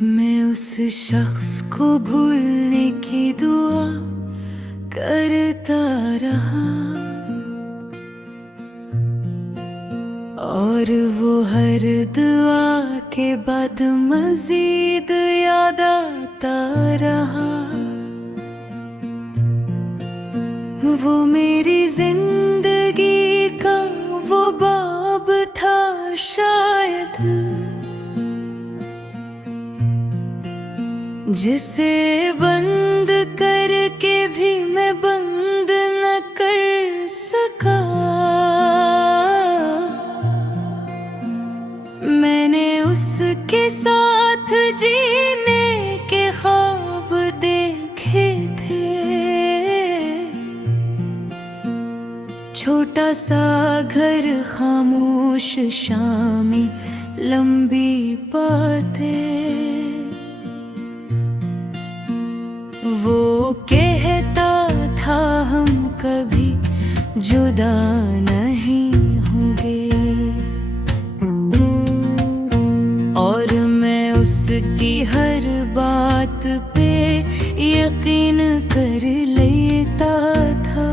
मैं उस शख्स को भूलने की दुआ करता रहा और वो हर दुआ के बाद मजीद याद आता रहा। वो मेरी जिंदगी का वो बाब था शायद, जिसे बंद करके भी मैं बंद न कर सका। मैंने उसके साथ जीने के ख्वाब देखे थे, छोटा सा घर, खामोश शामें, लंबी बातें। वो कहता था हम कभी जुदा नहीं होंगे, और मैं उसकी हर बात पे यकीन कर लेता था।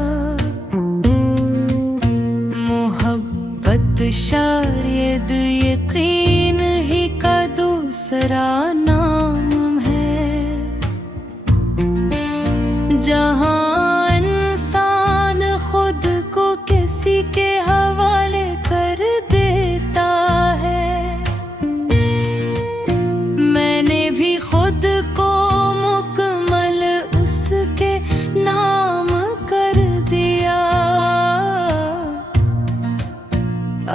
मोहब्बत शायद यकीन ही का दूसरा नाम है, जहाँ इंसान खुद को किसी के हवाले कर देता है। मैंने भी खुद को मुकम्मल उसके नाम कर दिया।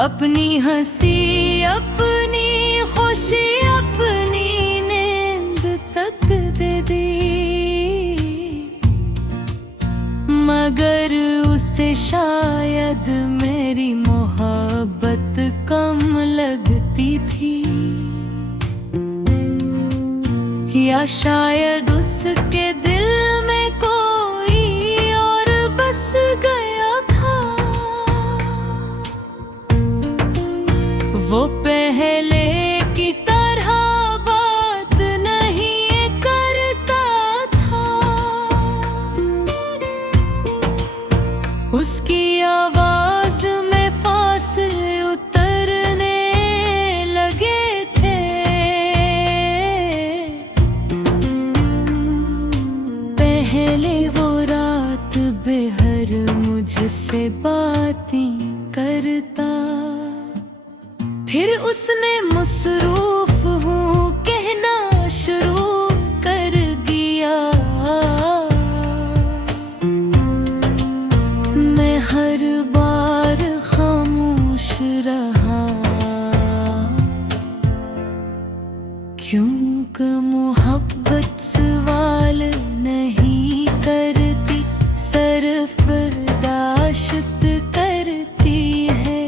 अपनी हंसी, अपनी खुशी, अपनी नींद तक दे दी, मगर उसे शायद मेरी मोहब्बत कम लगती थी, या शायद उसके दिल में कोई और बस गया था। वो पहले की तरह बात नहीं करता था, उसकी आवाज में फासले उतरने लगे थे। पहले वो रात बेहर मुझसे बातें करता, फिर उसने मसरूफ हूँ कहना शुरू कर दिया। मैं हर बार खामोश रहा, क्योंकि मोहब्बत सवाल नहीं करती, सिर्फ बर्दाश्त करती है।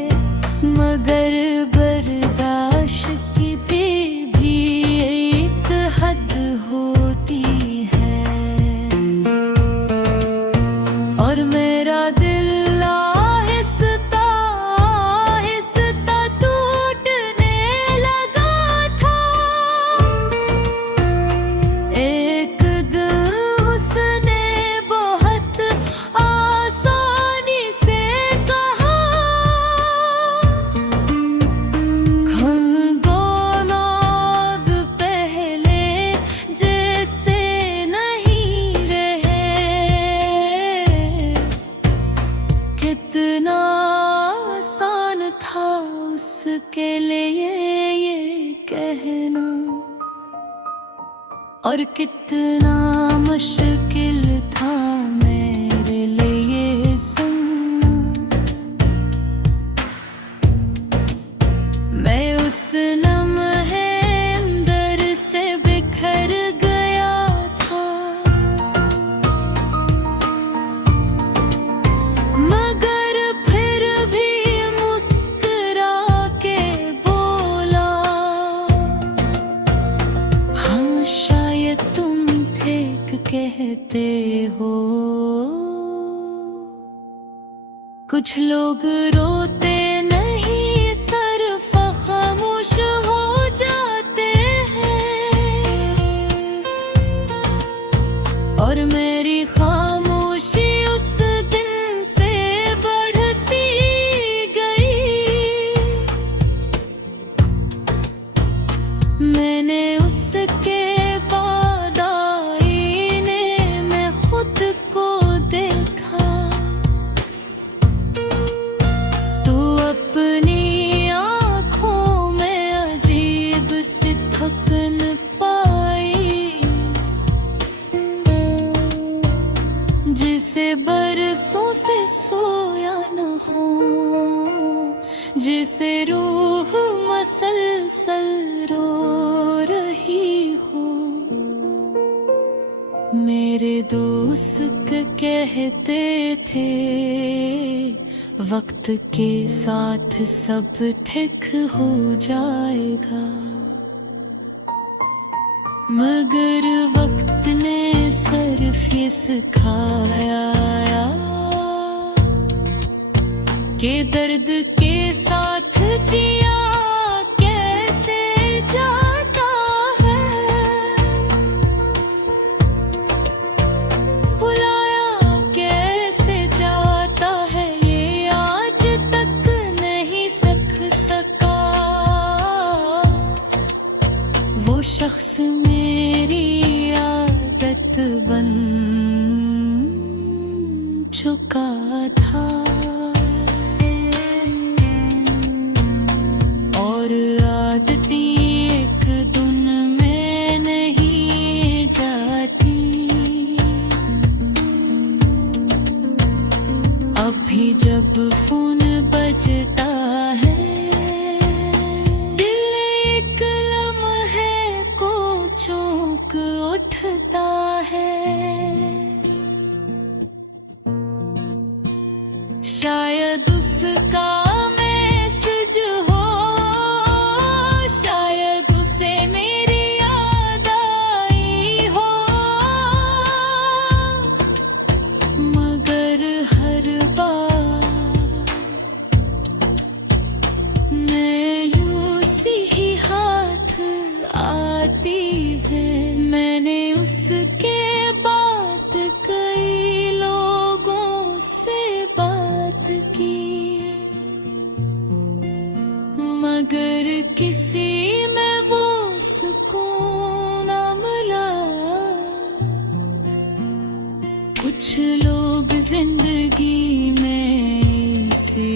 मगर बर्दाश्त की भी एक हद होती है, और मेरा दिल आहिस्ता आहिस्ता टूटने लगा था। एक दिन उसने बहुत आसानी से कहा, हम दोनों अब पहले जैसे नहीं रहे। कितना आसान था उसके लिए ये कहना, और कितना मुश्किल था मेरे लिए सुनना। मैं उस लम्हे अंदर से बिखर गया था, मगर फिर भी मुस्कुरा के बोला, हाँ शायद तुम ठीक कहते हो। कुछ लोग रोते नहीं, सिर्फ खामोश हो जाते हैं। मसलसल रो रही हो। मेरे दोस्त कहते थे वक्त के साथ सब ठीक हो जाएगा, मगर वक्त ने सिर्फ ये सिखाया कि दर्द के साथ जिया कैसे जाता है। भुलाया कैसे जाता है ये आज तक नहीं सीख सका। वो शख्स मेरी आदत बन चुका था, और आदतें एक दिन में नहीं जाती। अभी जब फोन बजता है दिल एक लम्हे को चौंक उठता है। शायद उसका मैसेज हो, शायद उसे मेरी याद आई हो, मगर हर बार मायूसी ही हाथ आती है। मैंने उसके बाद कई लोगों से बात की, मगर किसी में वो सुकून न मिला। कुछ लोग जिंदगी में इसी